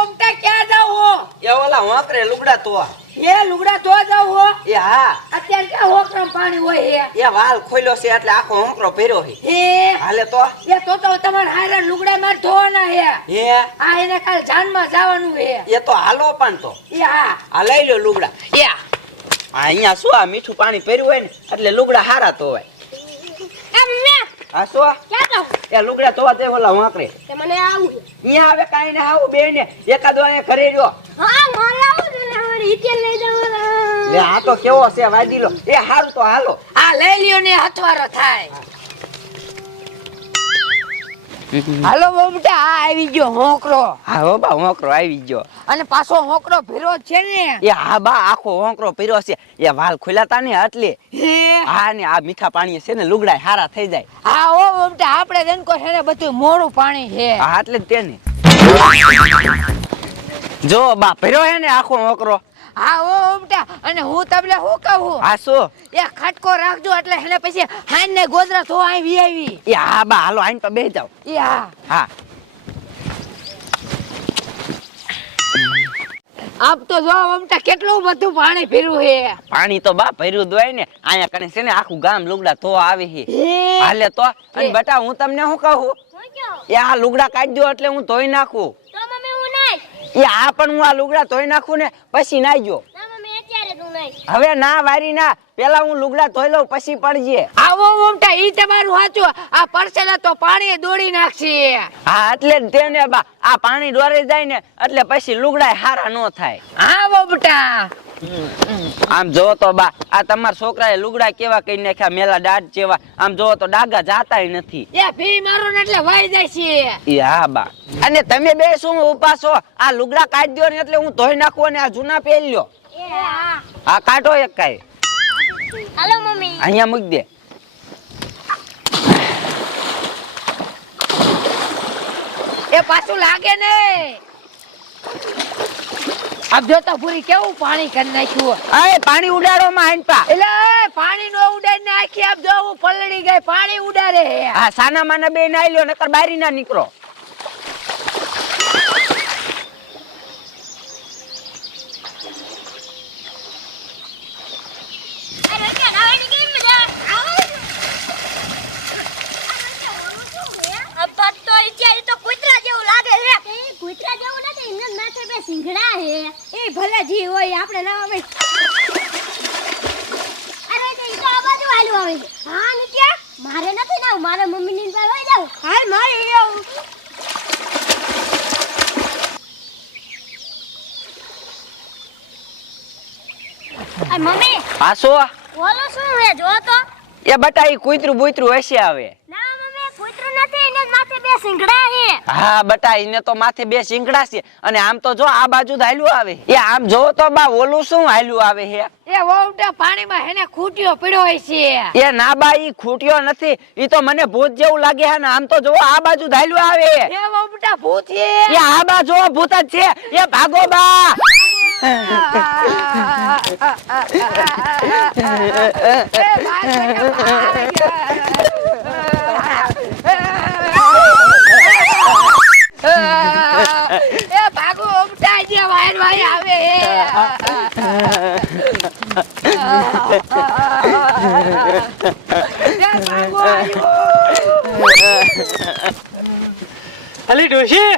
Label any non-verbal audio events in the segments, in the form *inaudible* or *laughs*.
ઓમટા ક્યાં જાવ હો? એ ઓલા વાપરે લુગડા તો એ લુગડા ધોવા જાવ હો? એ હા. અત્યારે ક્યાં હોકરમ પાણી હોય હે? એ વાલ ખોલ્યો છે એટલે આખો હોંકરો ભર્યો છે. એ હાલે તો. એ તો તો તમારે હારે લુગડા માર ધોવાના હે. હે? આ એને કાલ જાનમાં જવાનું હે. એ તો હાલો પણ તો. એ હા. આ લઈ લ્યો લુગડા. એ આ અહીંયા શું આ મીઠું પાણી પહેર્યું હોય ને એટલે લુગડા હારા તો હોય આ શું એ લુગડા તો દે ઓલા વાંકરે. મને આવું છે. અહીંયા આવે કાઈ ને આવું બે ને એકાદો અહીંયા ઘરે રહ્યો. હા મારે આવું છે ને અમારે હિતેલ લઈ જાવ લે આ તો કેવો છે વાજી લો. એ હારું તો હાલો. આ લઈ લ્યો ને હથવારો થાય. હાલો બોમટા આ આવી ગયો હોંકરો હા હો બા હોંકરો આવી ગયો. અને પાછો હોંકરો ભેરો છે ને. એ હા બા આખો હોંકરો પહેર્યો છે. એ વાલ ખુલાતા ને એટલે. હે? હા ને આ મીઠા પાણી છે ને લુગડા હારા થઈ જાય. હા હો બોમટા આપણે દેનકો છે ને બધું મોરું પાણી છે. હા એટલે જ તેને. જો બા ભર્યો હે ને આખો હોંકરો હા ઓ બોમટા અને હું તમને શું કહું? હા શું? એ ખટકો રાખજો એટલે એને પછી હાન ને ગોદરા થો આઈ વી આવી. એ હા બા હાલો આઈને તો બેસી જાવ એ હા. હા. આપ તો જો બોમટા કેટલું બધું પાણી પીરું હે પાણી તો બા ભર્યું દોય ને. આયા કને છે ને આખું ગામ લુગડા તો આવે હે? હાલે તો. અને. બટા હું તમને શું કહું? એ આ લુગડા કાઢી દો એટલે હું ધોઈ નાખું. હું. એ આ પણ હું આ લુગડા ધોઈ નાખું ને પછી નાઈજો. ના મમ્મી અત્યારે તું નાઈશ. હવે ના વારી ના પેલા હું લુગડા ધોઈ લઉં પછી પડજે. આવો બોમટા ઈ તમારું સાચું આ પરસેલા તો પાણી દોડી નાખશે. હા એટલે જ તેને બા આ પાણી ડોરી જાય ને એટલે પછી લુગડા હારા ન થાય. હા બોમટા આમ જો તો બા આ તમાર છોકરાએ લુગડા કેવા કઈ નાખ્યા? મેલા દાઢ જેવા. આમ જો તો ડાગા જાતાય નથી. એ ભી મારો ને એટલે વાઈ જાય છે. એ હા બા. અને તમે બે શું ઉપાસો આ લુગડા કાઢ દો ને એટલે હું ધોઈ નાખું અને આ જૂના પહેરી લ્યો. આ કાઢો એક કાઈ. હાલો મમ્મી. અહીંયા મૂકી દે. એ પાછું લાગે ને. આપ જોતા પૂરી કેવું પાણી કરી નાખ્યું અય પાણી ઉડાડો માં હાંડપા એટલે પાણી નો ઉડાડી નાખી આપ જો હું પલળી ગઈ પાણી ઉડાડે આ સાના માના બે નાઈ લ્યો નકર બારી ના નીકળો અરે અત્યારે નાવાની કેવી મજા આવે? આ પગ તો અત્યારે તો કૂતરા જેવું લાગે છે એ કૂતરા જેવું નથી એમને માથે બે સિંગડા છે એ ભલે જી હોય આપણે ના આવે અરે તે ઈ તો આ આવે હા નિત્યા? મારે નથી ના મારે મમ્મી ની પાસે જાવ હાલ મારે આ મમ્મી આ શું? ઓલો શું હે જો તો. એ બટા ઈ કૂતરું બુતરું હશે આવે ના મમ્મી કૂતરું નથી એને માથે બે સિંગડા છે. હા બટા એને તો માથે બે સિંગડા છે. અને આમ તો જો આ બાજુ જ હાલ્યું આવે. એ આમ જો તો બા ઓલું શું હાલ્યું આવે હે? એ વહુટા પાણીમાં હેને ખૂટ્યો પડ્યો હોય છે. એ ના બા ઈ ખૂટ્યો નથી. ઈ તો મને ભૂત જેવું લાગે હે ને આમ તો જોવો આ બાજુ જ હાલ્યું આવે. એ વહુટા ભૂત છે. એ આ બા જો ભૂત જ છે. એ ભાગો બા. એ ભાગ *laughs* એ ભાગો ઉમટા જે વાયર વાય આવે એ ભાગો આવ્યો અલી ડોશી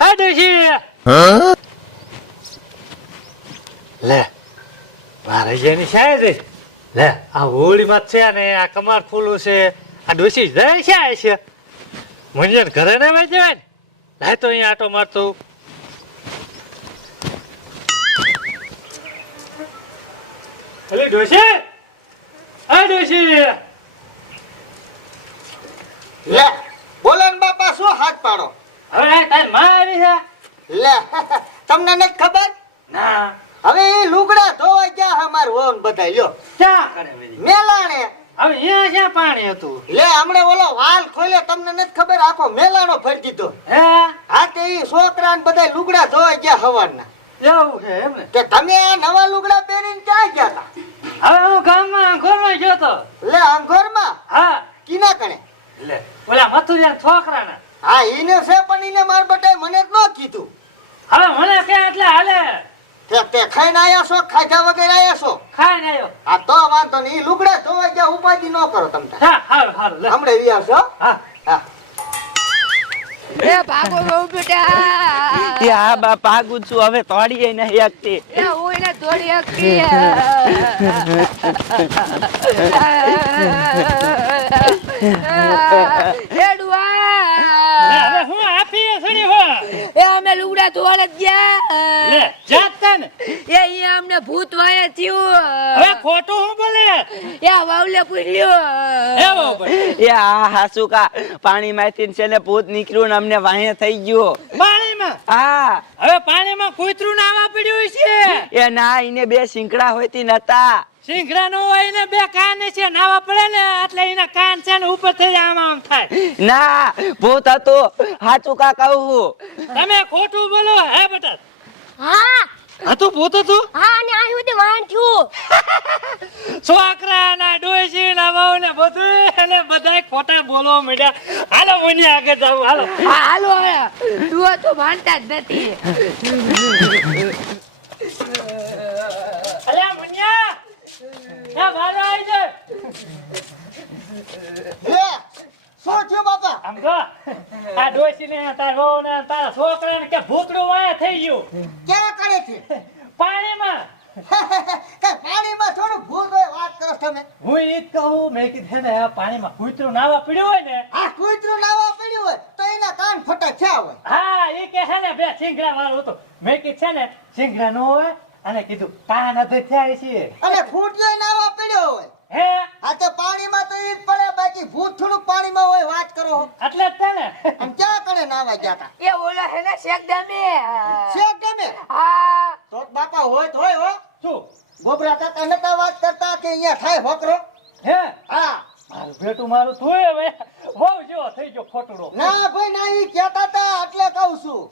હા ડોશી લે, મારે જેની શાય લે, આ હોળીમાં છે ને આ કમાર ફૂલું છે. આ ડોશી જાય શાય છે. મુંજન ઘરે ને વેચવાય ને? તો અહીંયા આટો મારતો. અલી ડોશી. હા ડોશી. લે બોલન બાપા શું હાથ પાડો? હવે આ તારી માં આવી છે. લે તમને નથી ખબર? ના. હવે એ લુગડા ધોવા ગયા અમાર વોન બધા લ્યો. ક્યાં કરે મેલાણે. હવે અહીંયા ક્યાં પાણી હતું. લે હમણે ઓલો વાલ ખોલ્યો તમને નથી ખબર? આખો મેલાનો ફરી દીધો. હે? હા તે એ છોકરા ને બધા લુગડા ધોવા ગયા હવારના. એવું છે એમ ને? કે તમે આ નવા લુગડા પહેરીને ક્યાં ગયા હતા હવે હું ગામમાં ખોલવા ગયો તો લે અંગોરમાં હા કિના કણે ઓલા છોકરાના. હા ઈને છે પણ ઈને માર બટાઈ મને જ ન કીધું. હવે મને કે એટલે હાલે. તે તે ખાઈને આયા છો ખાધા વગર આયા છો? ખાઈ ને આવ્યો આ તો વાંધો નહીં. લુગડા ધોવા ગયા ઉપાધી ન કરો તમ. હા હાલ હાલ લે. હમણે રહ્યા છો? હા. હા. એ ભાગો બહુ બેટા. એ હા બા પાગું છું. હવે તોડીએ નહીં એકથી એ હું એને દોડી શકતી *laughs* એ ડુઆ લે, હવે હું આપીએ છોડી હો એ અમે લુગડા ધોવાડે લે જાત તા એ અહીંયા અમને ભૂત વાય થયું. હવે ખોટું હું બોલે? એ વાવલે પૂછ્યું એ ભાઈ એ આ હાસુ કા પાણીમાંથી છે ને ભૂત નીકળ્યું ને અમને વાહે થઈ ગયો. પાણીમાં? હા. હવે પાણીમાં કૂતરું નાવા પડ્યું છે. એ ના એને બે સિંકડા હોતી નતા. સિંગડા નો હોય ને બે કાન છે નાવા પડે ને એટલે એના કાન છે ને ઉપર થઈ જાય આમ આમ થાય. ના ભૂત હતું. હાચું કા કહું? તમે ખોટું બોલો હે બટા? હા. હતું ભૂત હતું? હા અને આ વાણ થયું. છોકરા ના ડોસી ના બહુ ને બધું અને બધાય ખોટા બોલવા માંડ્યા. હાલો મુની આગળ જાવ હાલો. હા હાલો હવે. તો માનતા જ નથી અલ્યા મુનિયા એ બારો આવી જાય લે શું થયું બાપા આમ જો આ ડોસી ને તાર વહુ ને તારા છોકરા ને કે ભૂતડું વાયા ક્યારે કરે છે? પાણીમાં. કે પાણીમાં થોડું ભૂલ હોય વાત કરો તમે. હું જ કહું મેં કીધું ને પાણીમાં કૂતરું નાવા પડ્યું હોય ને. આ કૂતરું નાવા પડ્યું હોય તો એના કાન ફટા થયા હોય. હા એ કે છે ને બે સિંગડા વાળું હતું. મેં કીધું છે ને સિંગડા નો હોય. અને કીધું કાન અધે થયા છે. અને ફૂટ્યો નાવા પડ્યો હોય. હે? આ તો પાણીમાં તો ઈ જ પડે બાકી ભૂત પાણીમાં હોય વાત કરો એટલે જ છે ને આમ ક્યાં કણે નાવા ગયા તા? એ ઓલા હે ને શેક દમે શેક ગમે હા. તો બાપા હોય તો હોય હો. શું? ગોબરા કાકા નતા વાત કરતા કે અહીંયા થાય હોકરો? હે? હા. મારું બેટું મારું તું હવે. બહુ જેવો થઈ ગયો ખોટુડો ના ભાઈ ના ઈ કહેતા તા એટલે કહું છું.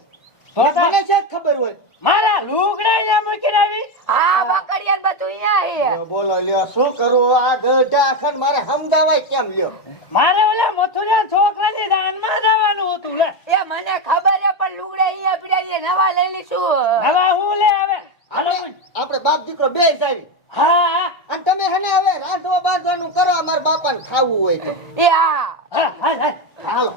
મને છે ખબર હોય. મારા લુગડા ને મૂકીને આવી હા બકરિયા ને બધું અહીંયા હે લ્યો, લ્યો શું કરું? આ ગઢા અખંડ મારે સમજાવાય કેમ લ્યો? મારે ઓલા મથુરા છોકરાની દાનમાં જવાનું હતું લે. એ મને ખબર હે પણ લુગડા અહીંયા પડ્યા નવા લઈ લીશું હવે હું લે હવે? હાલો આપણે આપણે બાપ દીકરો બે સારી હા હા. અને તમે હને હવે રાંધવા બાંધવાનું કરો અમારા બાપાને ખાવું હોય તો. એ હા. હા હા હા. હાલો.